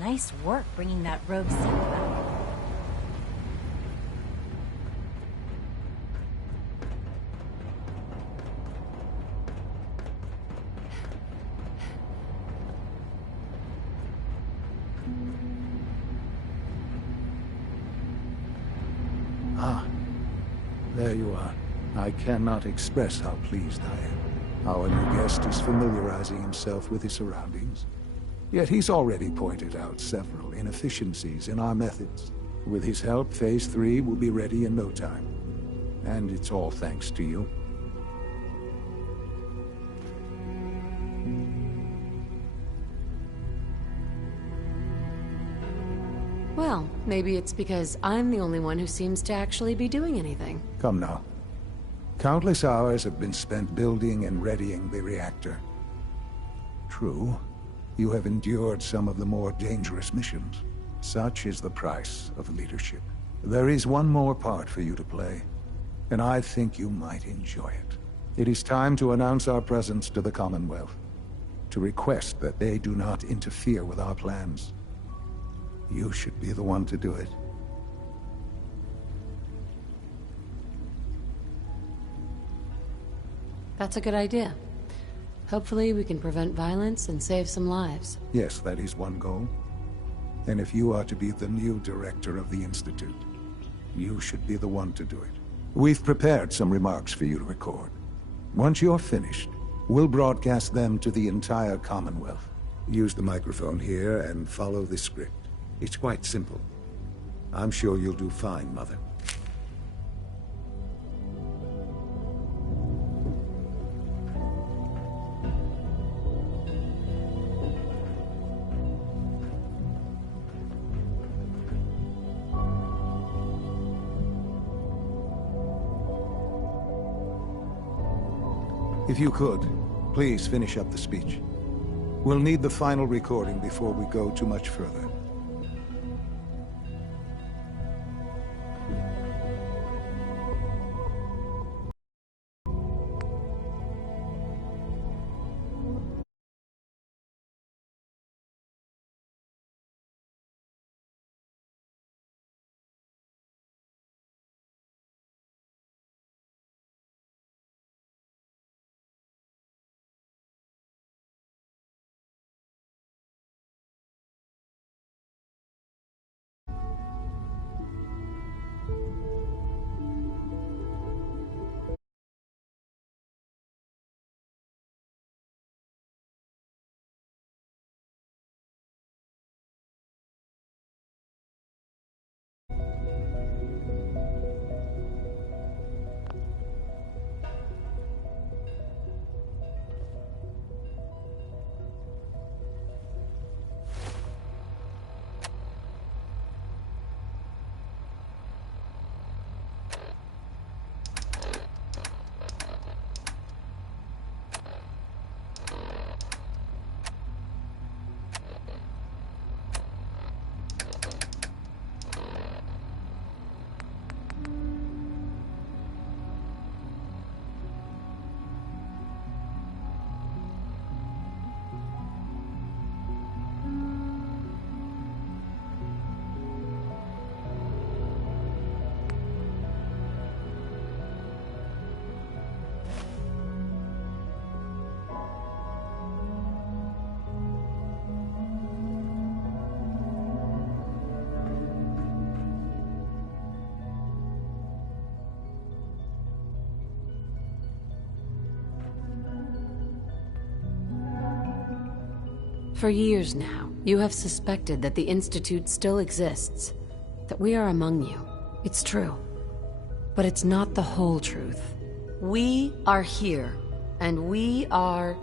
Nice work bringing that rogue sequel back. Ah, there you are. I cannot express how pleased I am. Our new guest is familiarizing himself with his surroundings. Yet he's already pointed out several inefficiencies in our methods. With his help, Phase 3 will be ready in no time. And it's all thanks to you. Well, maybe it's because I'm the only one who seems to actually be doing anything. Come now. Countless hours have been spent building and readying the reactor. True, you have endured some of the more dangerous missions. Such is the price of leadership. There is one more part for you to play, and I think you might enjoy it. It is time to announce our presence to the Commonwealth, to request that they do not interfere with our plans. You should be the one to do it. That's a good idea. Hopefully we can prevent violence and save some lives. Yes, that is one goal. And if you are to be the new director of the Institute, you should be the one to do it. We've prepared some remarks for you to record. Once you're finished, we'll broadcast them to the entire Commonwealth. Use the microphone here and follow the script. It's quite simple. I'm sure you'll do fine, Mother. If you could, please finish up the speech. We'll need the final recording before we go too much further. For years now, you have suspected that the Institute still exists, that we are among you. It's true, but it's not the whole truth. We are here, and we are...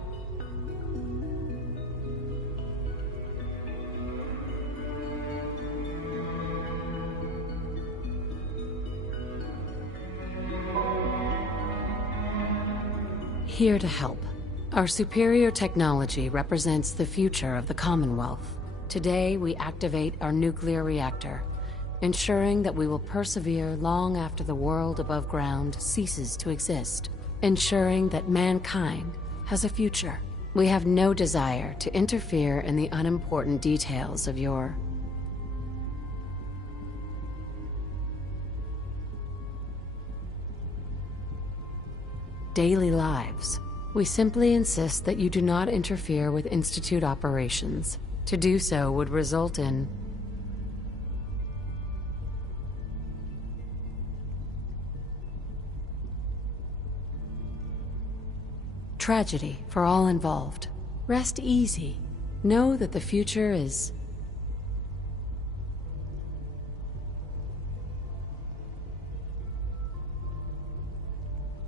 here to help. Our superior technology represents the future of the Commonwealth. Today, we activate our nuclear reactor, ensuring that we will persevere long after the world above ground ceases to exist, ensuring that mankind has a future. We have no desire to interfere in the unimportant details of your daily lives. We simply insist that you do not interfere with Institute operations. To do so would result in tragedy for all involved. Rest easy. Know that the future is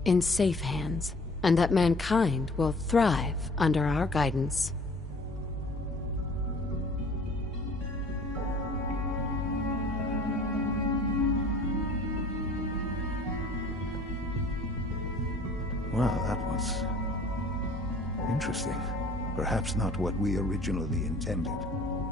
in safe hands, and that mankind will thrive under our guidance. Well, that was interesting. Perhaps not what we originally intended,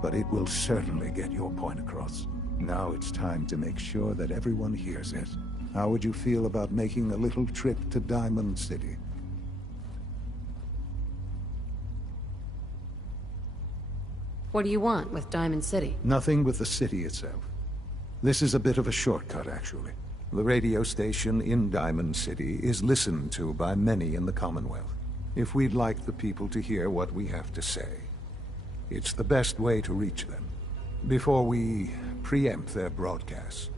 but it will certainly get your point across. Now it's time to make sure that everyone hears it. How would you feel about making a little trip to Diamond City? What do you want with Diamond City? Nothing with the city itself. This is a bit of a shortcut, actually. The radio station in Diamond City is listened to by many in the Commonwealth. If we'd like the people to hear what we have to say, it's the best way to reach them. Before we preempt their broadcasts,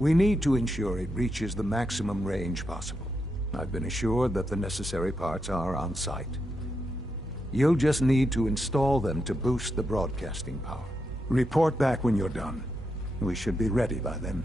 we need to ensure it reaches the maximum range possible. I've been assured that the necessary parts are on site. You'll just need to install them to boost the broadcasting power. Report back when you're done. We should be ready by then.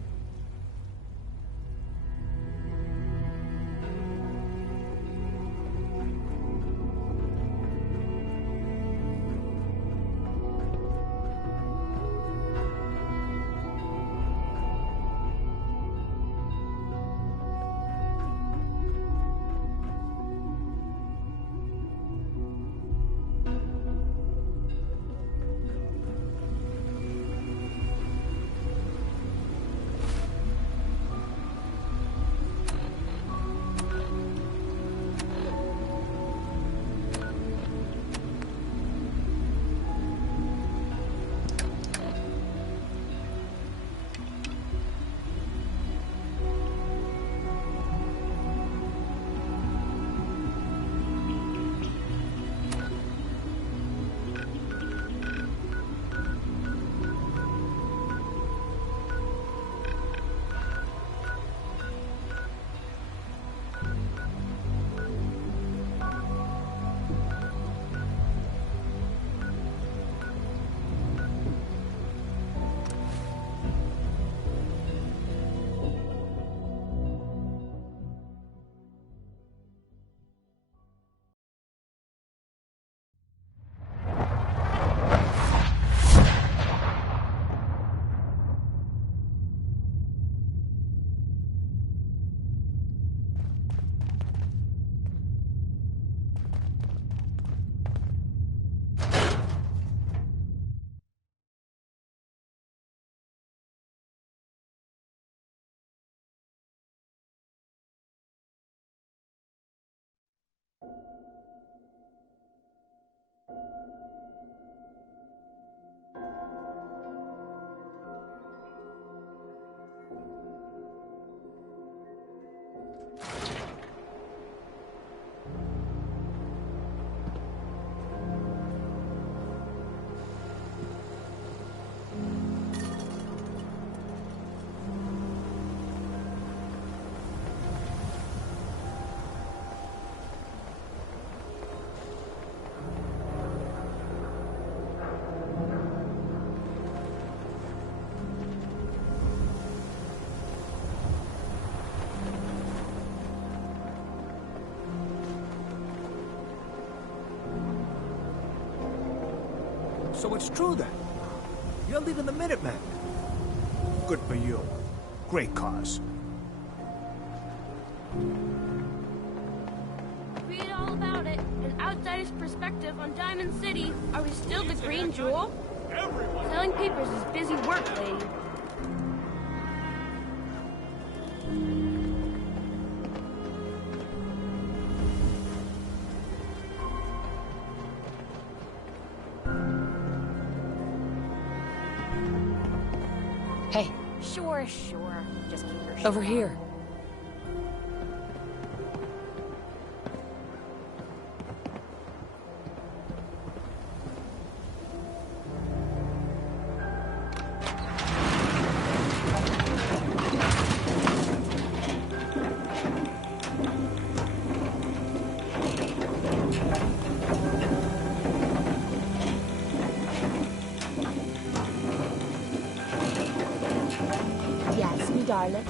So it's true then. You're leaving the Minutemen. Good for you. Great cause. Read all about it. An outsider's perspective on Diamond City. Are we still the Green Jewel? Selling papers is busy work, lady. Hey, Sure, sure. Just keep your over shit here. Yes, me darling.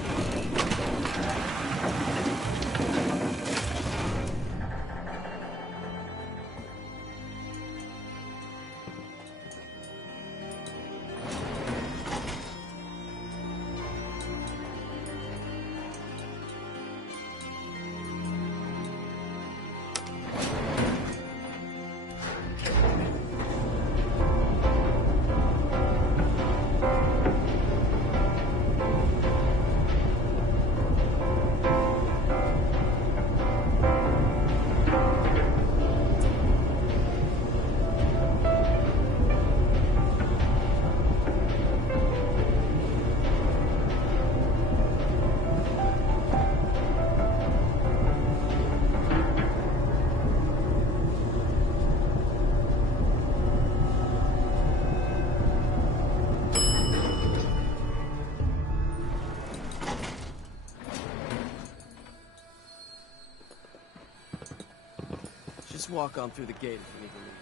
Just walk on through the gate if you need to leave.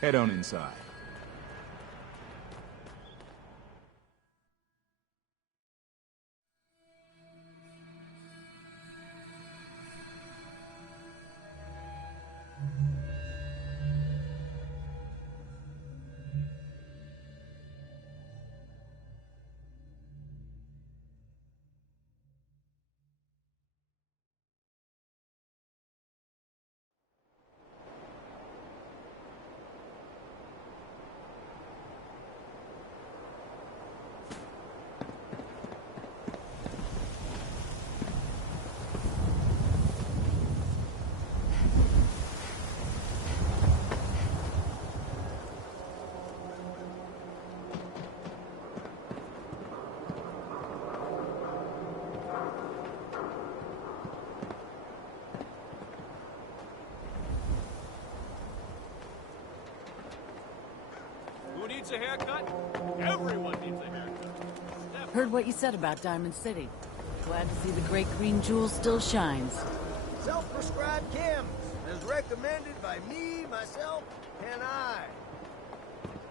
Head on inside. Who needs a haircut? Everyone needs a haircut. Heard what you said about Diamond City. Glad to see the great green jewel still shines. Self-prescribed chems, as recommended by me, myself, and I.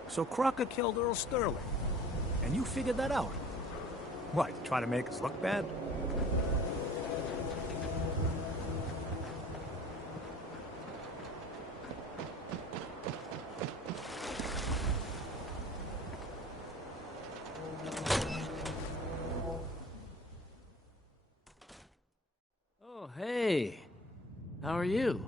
So Crocker killed Earl Sterling. And you figured that out. What, try to make us look bad? Oh, hey. How are you?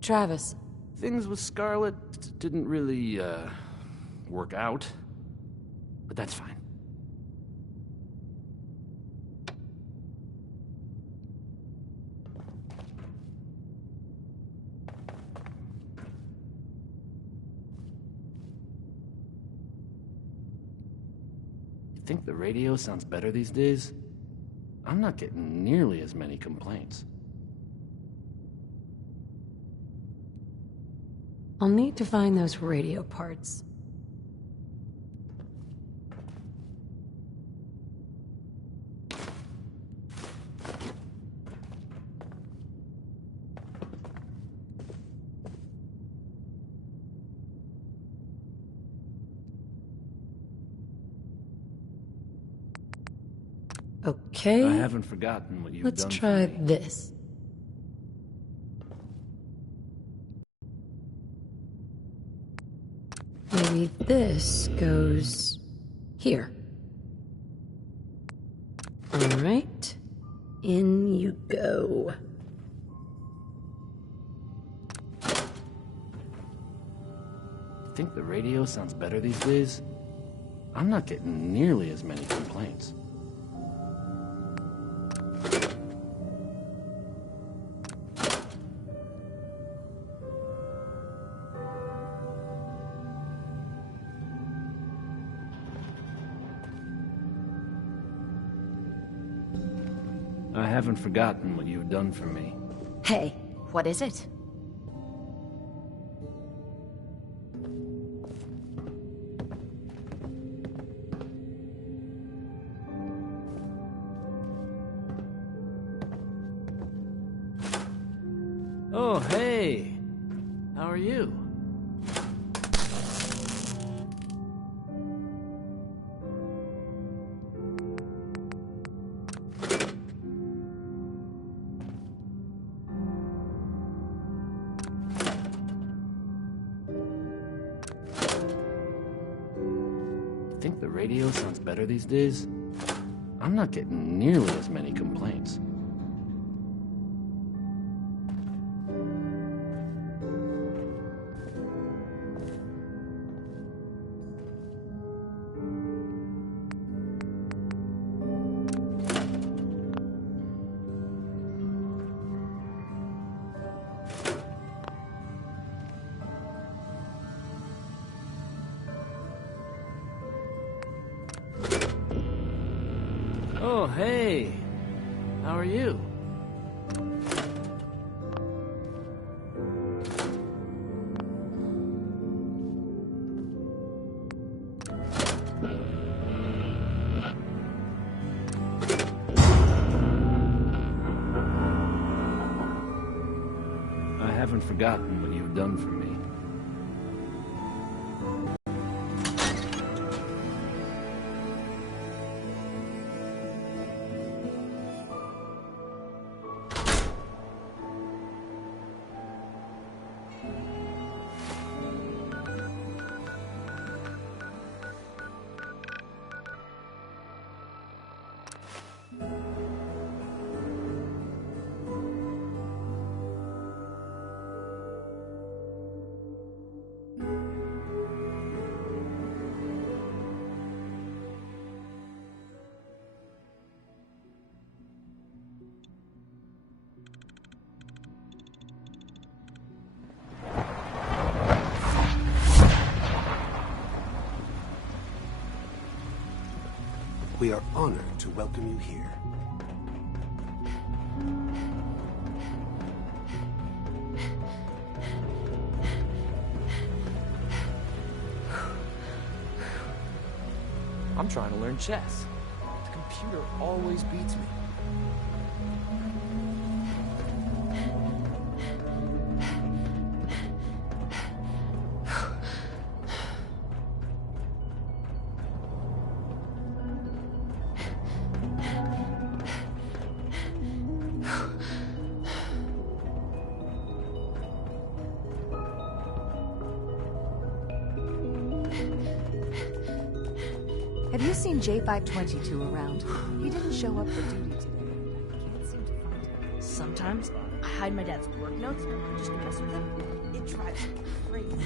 Travis. Things with Scarlet didn't really, work out. But that's fine. You think the radio sounds better these days? I'm not getting nearly as many complaints. I'll need to find those radio parts. Okay. I haven't forgotten what you've Let's done try for me. this. Maybe this goes here. All right. In you go. Think the radio sounds better these days? I'm not getting nearly as many complaints. I haven't forgotten what you've done for me. Hey, what is it? Oh, hey! How are you? Think the radio sounds better these days? I'm not getting nearly as many complaints. Oh, hey! How are you? I haven't forgotten what you've done for me. We are honored to welcome you here. I'm trying to learn chess. The computer always beats me. Have you seen J522 around? He didn't show up for duty today. I can't seem to find him. Sometimes I hide my dad's work notes just to mess with him. It drives me crazy.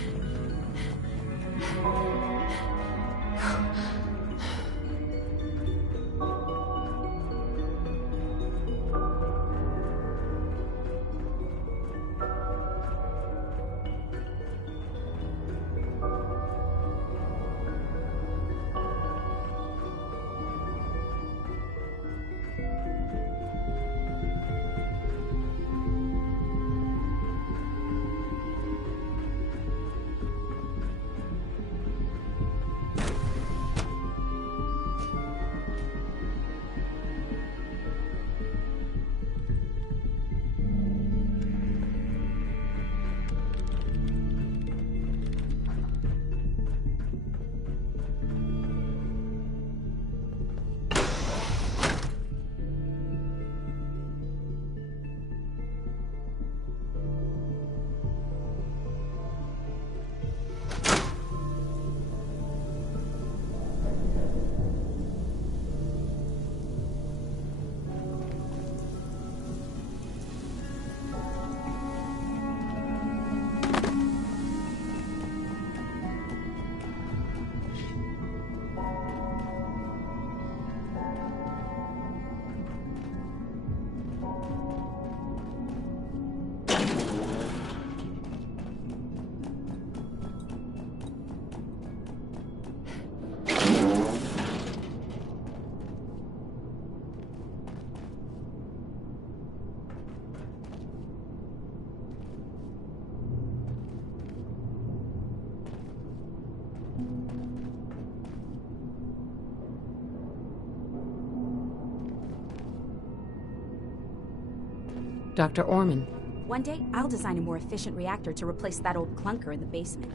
Dr. Orman. One day, I'll design a more efficient reactor to replace that old clunker in the basement.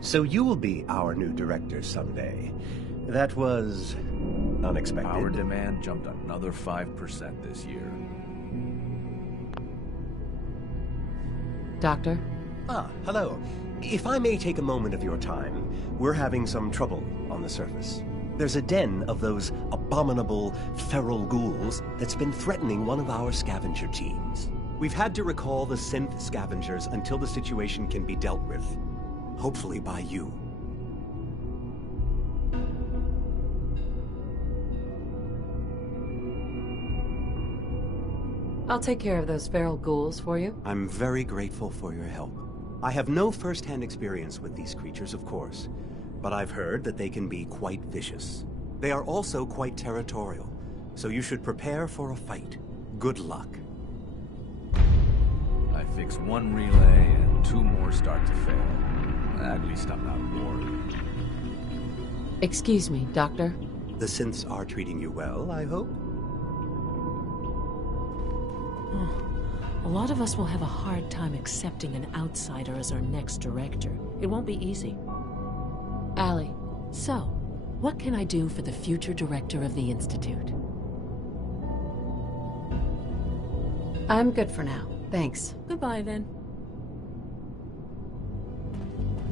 So you will be our new director someday. That was unexpected. Power demand jumped another 5% this year. Doctor? Ah, hello. If I may take a moment of your time, we're having some trouble on the surface. There's a den of those abominable feral ghouls that's been threatening one of our scavenger teams. We've had to recall the synth scavengers until the situation can be dealt with. Hopefully by you. I'll take care of those feral ghouls for you. I'm very grateful for your help. I have no first-hand experience with these creatures, of course, but I've heard that they can be quite vicious. They are also quite territorial, so you should prepare for a fight. Good luck. I fix one relay and 2 more start to fail. At least I'm not worried. Excuse me, Doctor? The synths are treating you well, I hope? A lot of us will have a hard time accepting an outsider as our next director. It won't be easy. Allie. So, what can I do for the future director of the Institute? I'm good for now. Thanks. Goodbye, then.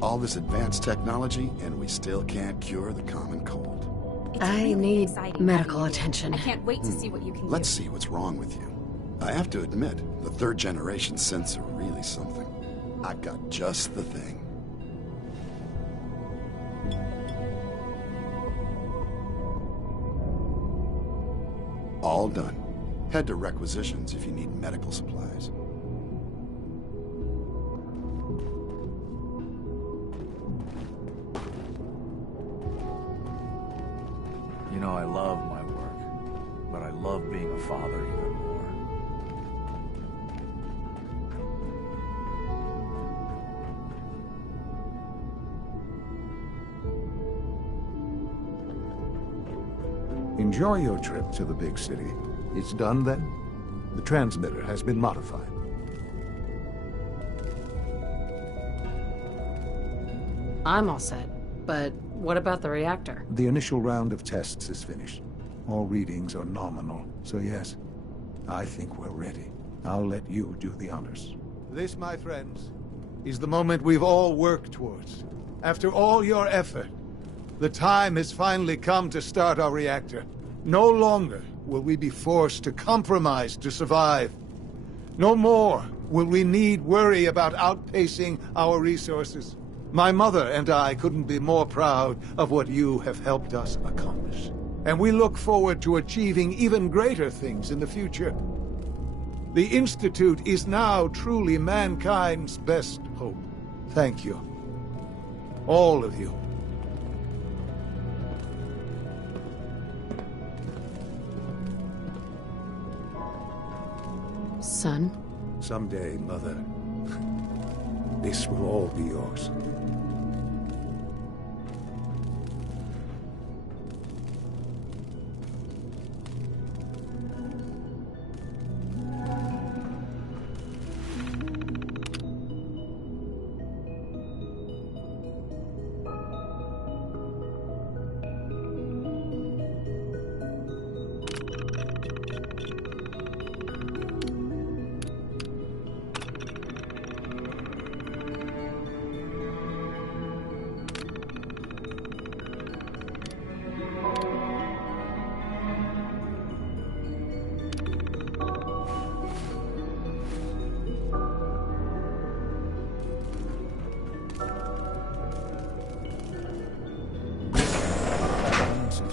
All this advanced technology, and we still can't cure the common cold. It's I really need exciting medical having you. attention. I can't wait to see what you can Let's do. see what's wrong with you. I have to admit, the 3rd generation synths are really something. I've got just the thing. All done. Head to requisitions if you need medical supplies. You know, I love my work, but I love being a father even more. Enjoy your trip to the big city. It's done then? The transmitter has been modified. I'm all set. But what about the reactor? The initial round of tests is finished. All readings are nominal, so yes, I think we're ready. I'll let you do the honors. This, my friends, is the moment we've all worked towards. After all your effort, the time has finally come to start our reactor. No longer will we be forced to compromise to survive. No more will we need worry about outpacing our resources. My mother and I couldn't be more proud of what you have helped us accomplish. And we look forward to achieving even greater things in the future. The Institute is now truly mankind's best hope. Thank you. All of you. Son? Someday, Mother, this will all be yours.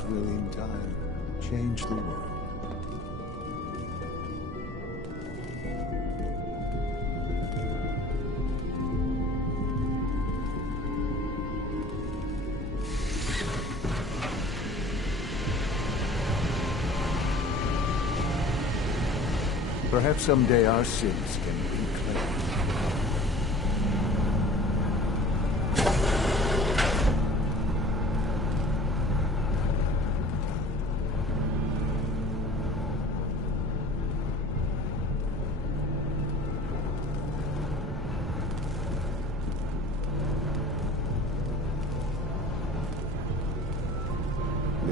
Will in time change the world. Perhaps someday our sins can be cleansed.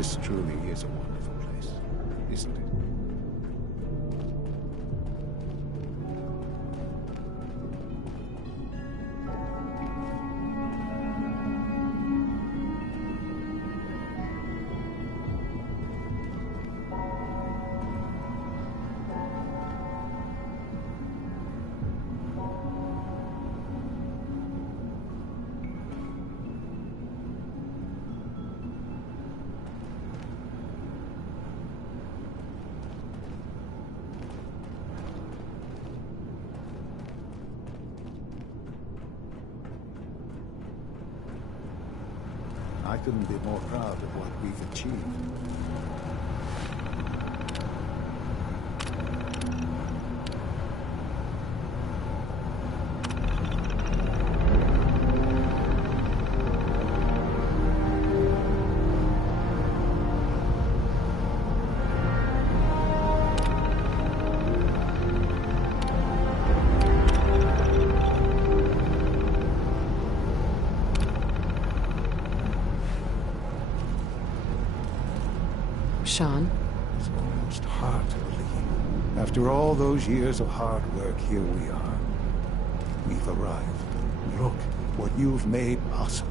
This truly is a wonderful place, isn't it? I couldn't be more proud of what we've achieved. Sean? It's almost hard to believe. After all those years of hard work, here we are. We've arrived. Look what you've made possible.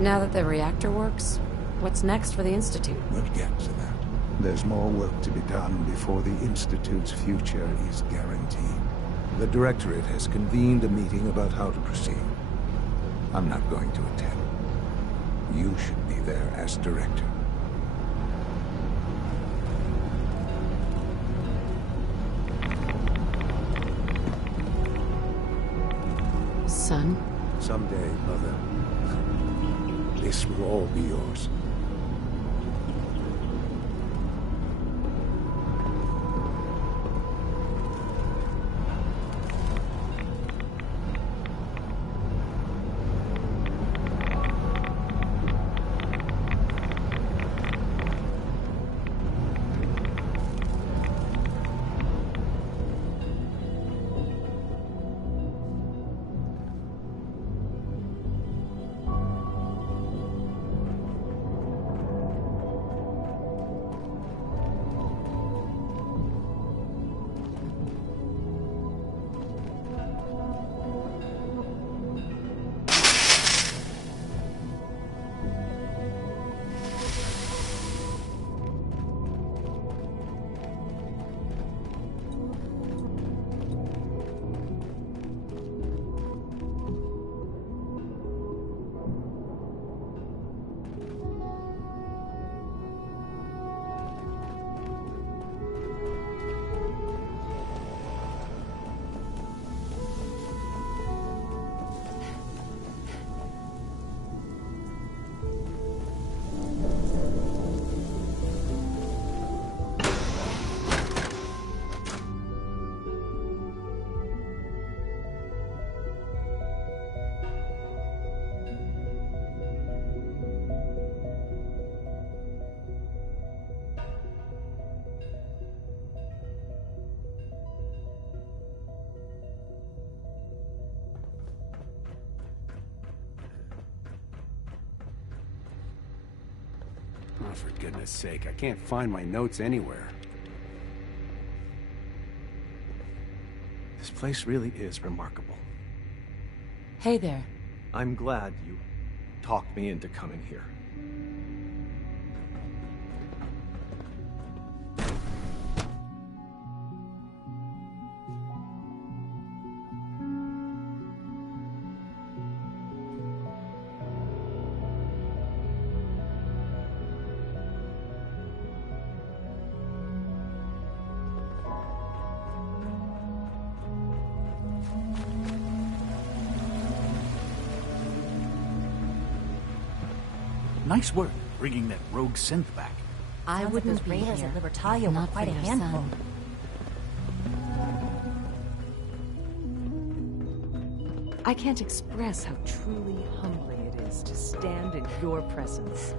Now that the reactor works, what's next for the Institute? We'll get to that. There's more work to be done before the Institute's future is guaranteed. The Directorate has convened a meeting about how to proceed. I'm not going to attend. You should be there as Director. Son? Someday, Mother, this will all be yours. Oh, for goodness sake, I can't find my notes anywhere. This place really is remarkable. Hey there. I'm glad you talked me into coming here. Nice work bringing that rogue synth back. I wouldn't be raiders here. at Libertalia were quite a handful. I can't express how truly humbling it is to stand in your presence.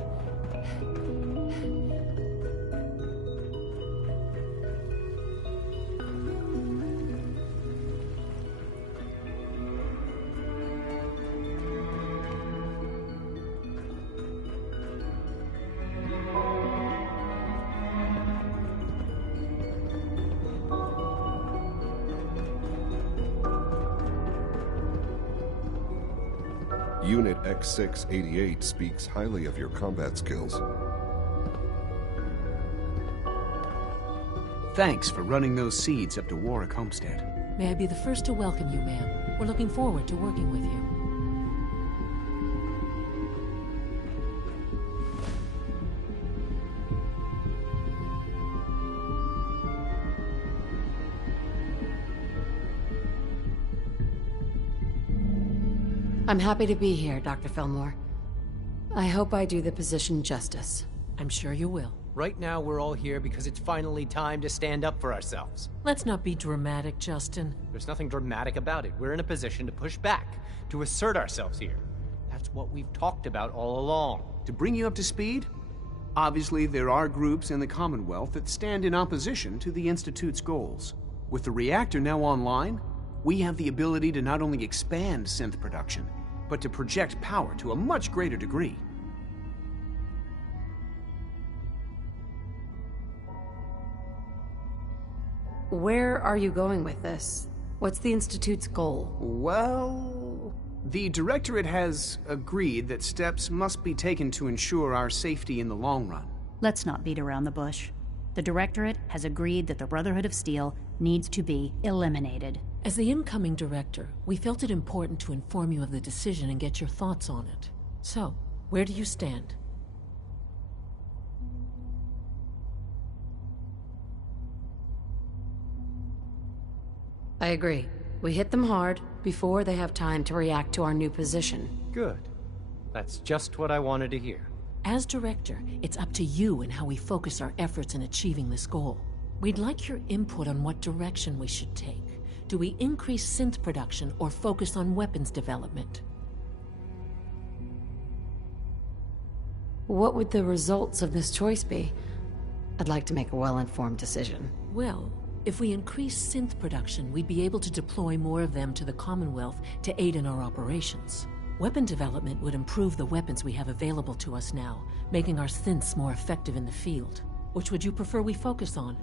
Unit X688 speaks highly of your combat skills. Thanks for running those seeds up to Warwick Homestead. May I be the first to welcome you, ma'am. We're looking forward to working with you. I'm happy to be here, Dr. Fillmore. I hope I do the position justice. I'm sure you will. Right now, we're all here because it's finally time to stand up for ourselves. Let's not be dramatic, Justin. There's nothing dramatic about it. We're in a position to push back, to assert ourselves here. That's what we've talked about all along. To bring you up to speed, obviously there are groups in the Commonwealth that stand in opposition to the Institute's goals. With the reactor now online, we have the ability to not only expand synth production, but to project power to a much greater degree. Where are you going with this? What's the Institute's goal? Well, the Directorate has agreed that steps must be taken to ensure our safety in the long run. Let's not beat around the bush. The Directorate has agreed that the Brotherhood of Steel needs to be eliminated. As the incoming director, we felt it important to inform you of the decision and get your thoughts on it. So, where do you stand? I agree. We hit them hard before they have time to react to our new position. Good. That's just what I wanted to hear. As director, it's up to you and how we focus our efforts in achieving this goal. We'd like your input on what direction we should take. Do we increase synth production or focus on weapons development? What would the results of this choice be? I'd like to make a well-informed decision. Well, if we increase synth production, we'd be able to deploy more of them to the Commonwealth to aid in our operations. Weapon development would improve the weapons we have available to us now, making our synths more effective in the field. Which would you prefer we focus on?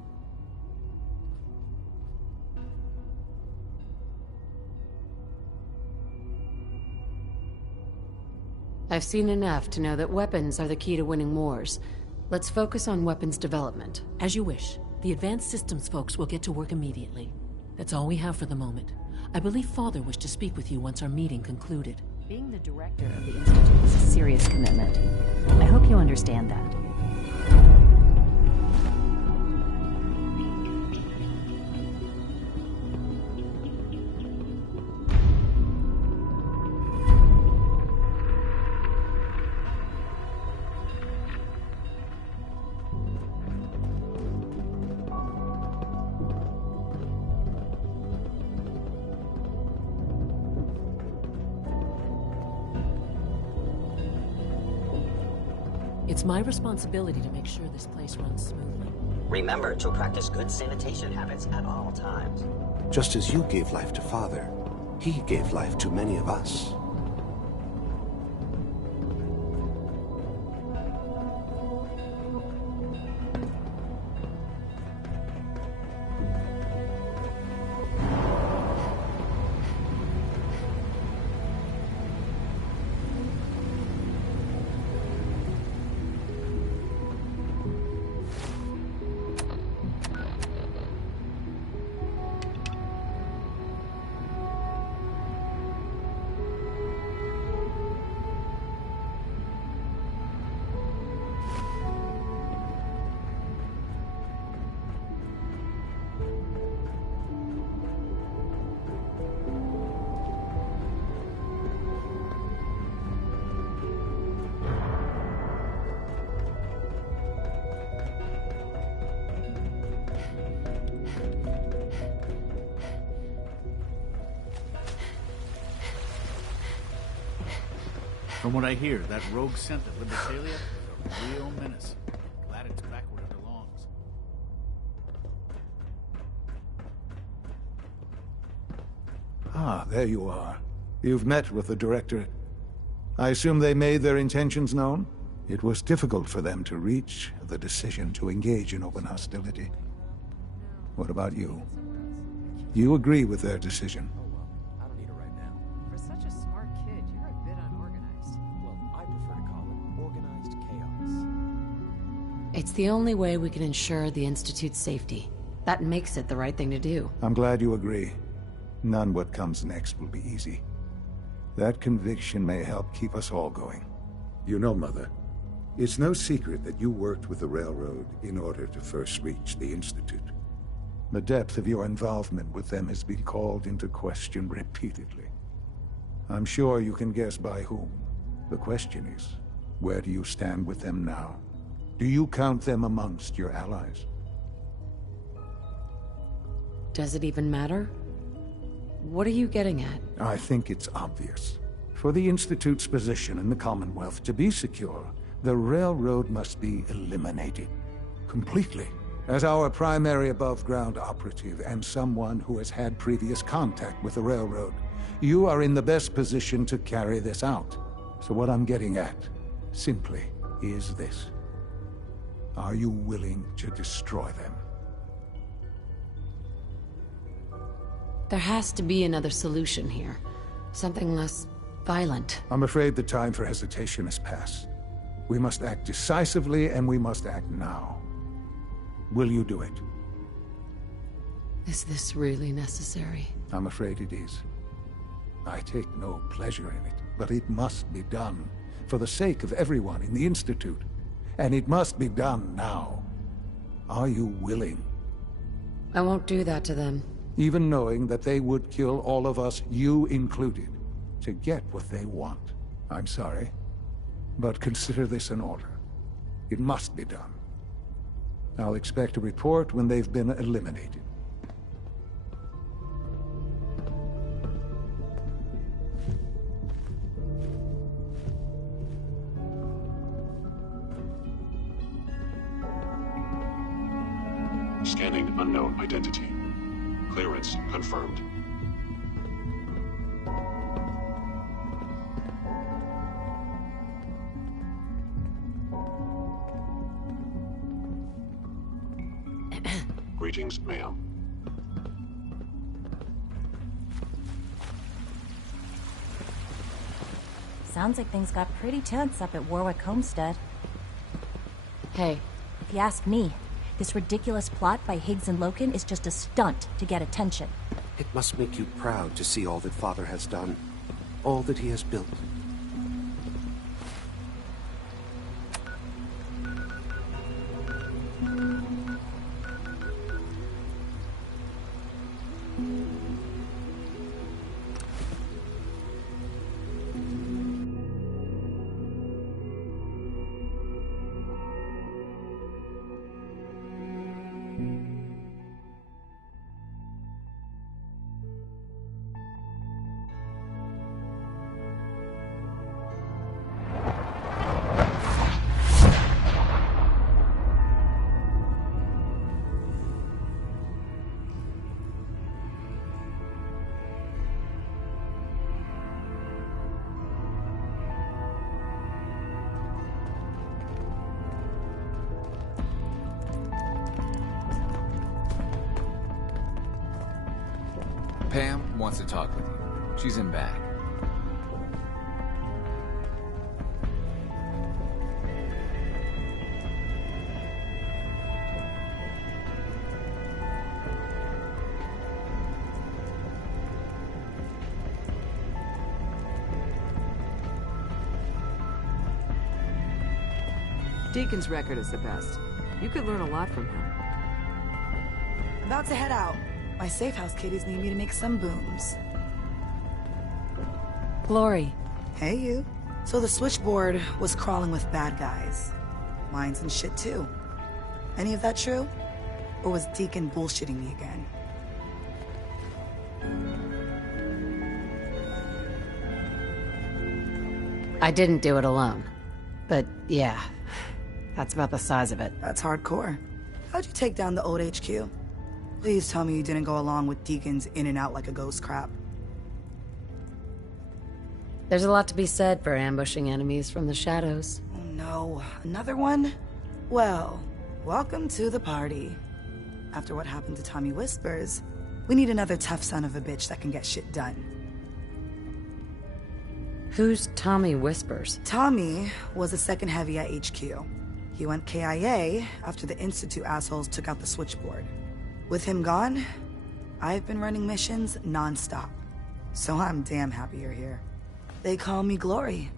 I've seen enough to know that weapons are the key to winning wars. Let's focus on weapons development. As you wish. The advanced systems folks will get to work immediately. That's all we have for the moment. I believe Father wished to speak with you once our meeting concluded. Being the director of the Institute is a serious commitment. I hope you understand that. It's my responsibility to make sure this place runs smoothly. Remember to practice good sanitation habits at all times. Just as you gave life to Father, he gave life to many of us. From what I hear, that rogue synth at Libertalia is a real menace. Glad it's back where it belongs. Ah, there you are. You've met with the Directorate. I assume they made their intentions known? It was difficult for them to reach the decision to engage in open hostility. What about you? You agree with their decision? For such a smart kid, you're a bit unorganized. It's the only way we can ensure the Institute's safety. That makes it the right thing to do. I'm glad you agree. None what comes next will be easy. That conviction may help keep us all going. You know, Mother, it's no secret that you worked with the Railroad in order to first reach the Institute. The depth of your involvement with them has been called into question repeatedly. I'm sure you can guess by whom. The question is, where do you stand with them now? Do you count them amongst your allies? Does it even matter? What are you getting at? I think it's obvious. For the Institute's position in the Commonwealth to be secure, the Railroad must be eliminated. Completely. As our primary above-ground operative and someone who has had previous contact with the Railroad, you are in the best position to carry this out. So what I'm getting at, simply, is this. Are you willing to destroy them? There has to be another solution here. Something less violent. I'm afraid the time for hesitation has passed. We must act decisively, and we must act now. Will you do it? Is this really necessary? I'm afraid it is. I take no pleasure in it, but it must be done, for the sake of everyone in the Institute. And it must be done now. Are you willing? I won't do that to them. Even knowing that they would kill all of us, you included, to get what they want. I'm sorry, but consider this an order. It must be done. I'll expect a report when they've been eliminated. Scanning unknown identity. Clearance confirmed. Greetings, ma'am. Sounds like things got pretty tense up at Warwick Homestead. Hey. If you ask me, this ridiculous plot by Higgs and Loken is just a stunt to get attention. It must make you proud to see all that Father has done, all that he has built. Pam wants to talk with you. She's in back. Deacon's record is the best. You could learn a lot from him. About to head out. My safe house kiddies need me to make some booms. Glory. Hey, you. So the switchboard was crawling with bad guys. Mines and shit, too. Any of that true? Or was Deacon bullshitting me again? I didn't do it alone. But yeah, that's about the size of it. That's hardcore. How'd you take down the old HQ? Please tell me you didn't go along with Deacon's in and out like a ghost crap. There's a lot to be said for ambushing enemies from the shadows. Oh no, another one? Well, welcome to the party. After what happened to Tommy Whispers, we need another tough son of a bitch that can get shit done. Who's Tommy Whispers? Tommy was a second heavy at HQ. He went KIA after the Institute assholes took out the switchboard. With him gone, I've been running missions non-stop. So I'm damn happy you're here. They call me Glory,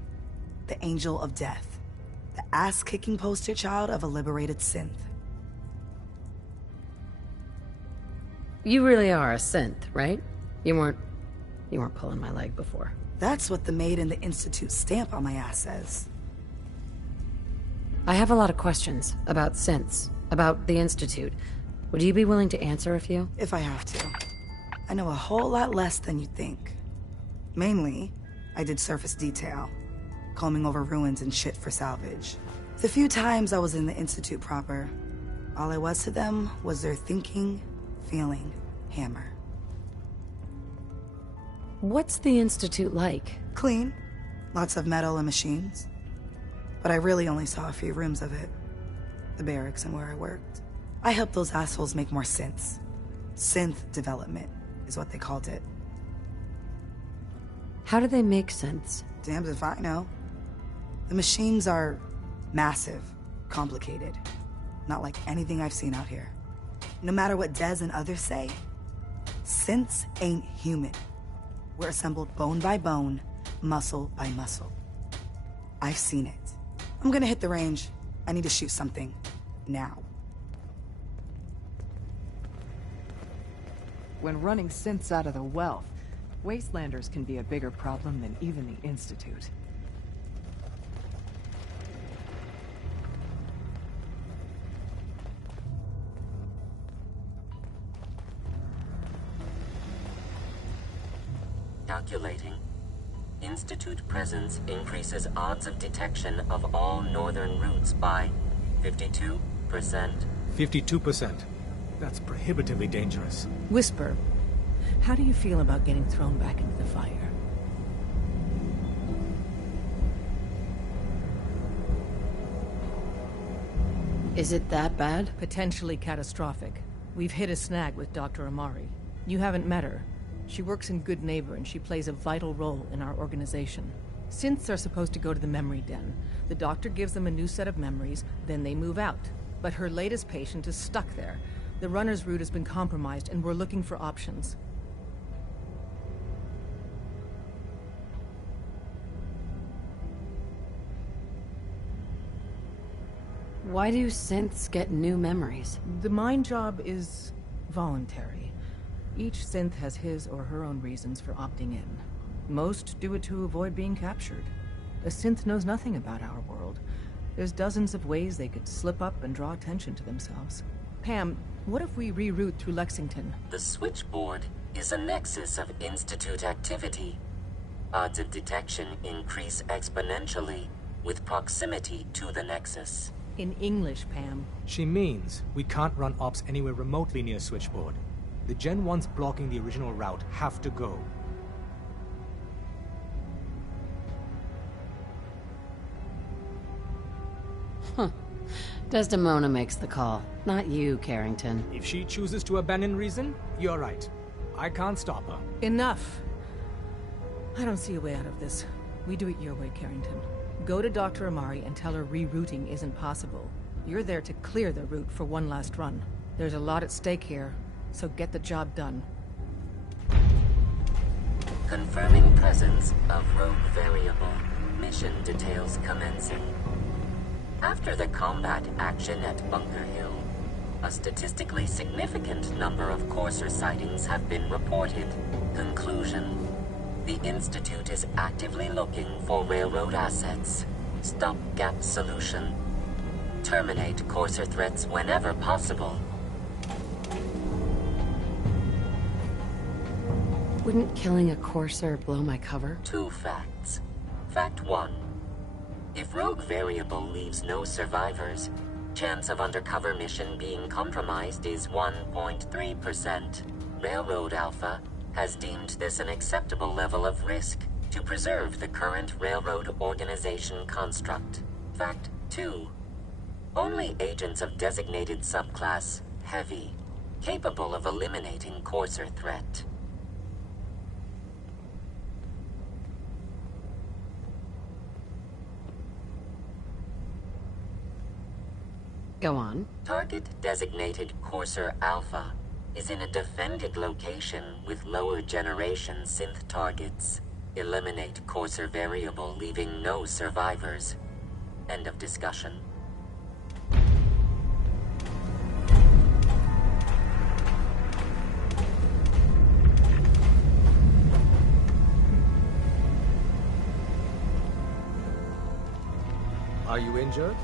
the Angel of Death, the ass-kicking poster child of a liberated synth. You really are a synth, right? You weren't pulling my leg before. That's what the maid in the Institute stamp on my ass says. I have a lot of questions about synths, about the Institute. Would you be willing to answer a few? If I have to. I know a whole lot less than you think. Mainly, I did surface detail, combing over ruins and shit for salvage. The few times I was in the Institute proper, all I was to them was their thinking, feeling hammer. What's the Institute like? Clean. Lots of metal and machines. But I really only saw a few rooms of it. The barracks and where I worked. I helped those assholes make more synths. Synth development is what they called it. How do they make synths? Damned if I know. The machines are massive, complicated. Not like anything I've seen out here. No matter what Dez and others say, synths ain't human. We're assembled bone by bone, muscle by muscle. I've seen it. I'm gonna hit the range. I need to shoot something. Now. When running synths out of the wealth, Wastelanders can be a bigger problem than even the Institute. Calculating. Institute presence increases odds of detection of all northern routes by 52%. 52%. That's prohibitively dangerous. Whisper, how do you feel about getting thrown back into the fire? Is it that bad? Potentially catastrophic. We've hit a snag with Dr. Amari. You haven't met her. She works in Good Neighbor and she plays a vital role in our organization. Synths are supposed to go to the memory den. The doctor gives them a new set of memories, then they move out. But her latest patient is stuck there. The runner's route has been compromised and we're looking for options. Why do synths get new memories? The mind job is voluntary. Each synth has his or her own reasons for opting in. Most do it to avoid being captured. A synth knows nothing about our world. There's dozens of ways they could slip up and draw attention to themselves. Pam, what if we reroute through Lexington? The switchboard is a nexus of Institute activity. Odds of detection increase exponentially with proximity to the nexus. In English, Pam. She means we can't run ops anywhere remotely near switchboard. The Gen 1s blocking the original route have to go. Huh. Desdemona makes the call, not you, Carrington. If she chooses to abandon reason, you're right. I can't stop her. Enough. I don't see a way out of this. We do it your way, Carrington. Go to Dr. Amari and tell her rerouting isn't possible. You're there to clear the route for one last run. There's a lot at stake here, so get the job done. Confirming presence of rogue variable. Mission details commencing. After the combat action at Bunker Hill, a statistically significant number of Courser sightings have been reported. Conclusion: the Institute is actively looking for railroad assets. Stopgap solution: terminate Courser threats whenever possible. Wouldn't killing a Courser blow my cover? 2 facts. Fact 1. If rogue variable leaves no survivors, chance of undercover mission being compromised is 1.3%. Railroad Alpha has deemed this an acceptable level of risk to preserve the current railroad organization construct. Fact 2. Only agents of designated subclass Heavy capable of eliminating Courser threat. Go on. Target designated Courser Alpha is in a defended location with lower generation synth targets. Eliminate Courser variable, leaving no survivors. End of discussion. Are you injured?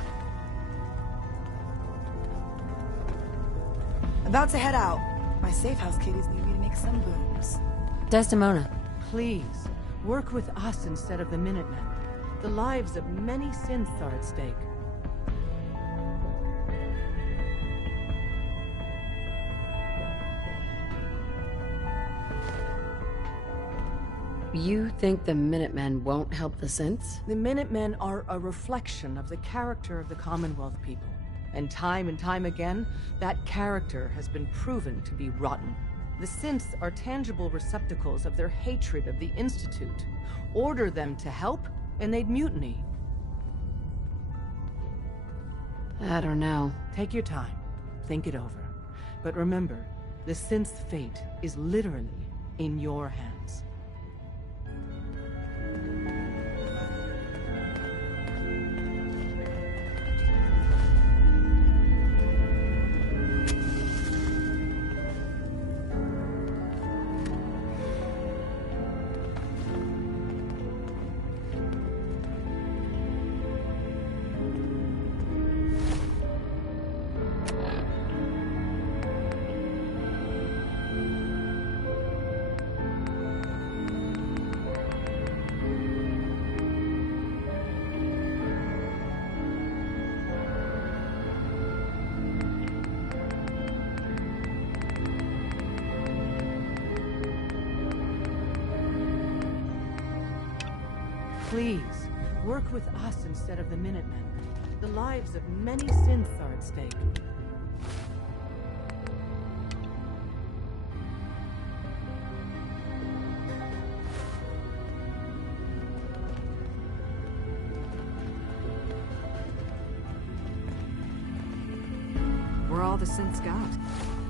About to head out. My safe house kitties need me to make some booms. Desdemona. Please, work with us instead of the Minutemen. The lives of many synths are at stake. You think the Minutemen won't help the synths? The Minutemen are a reflection of the character of the Commonwealth people. And time again, that character has been proven to be rotten. The synths are tangible receptacles of their hatred of the Institute. Order them to help, and they'd mutiny. I don't know. Take your time. Think it over. But remember, the synth's fate is literally in your hands. Please, work with us instead of the Minutemen. The lives of many synths are at stake. We're all the synths got.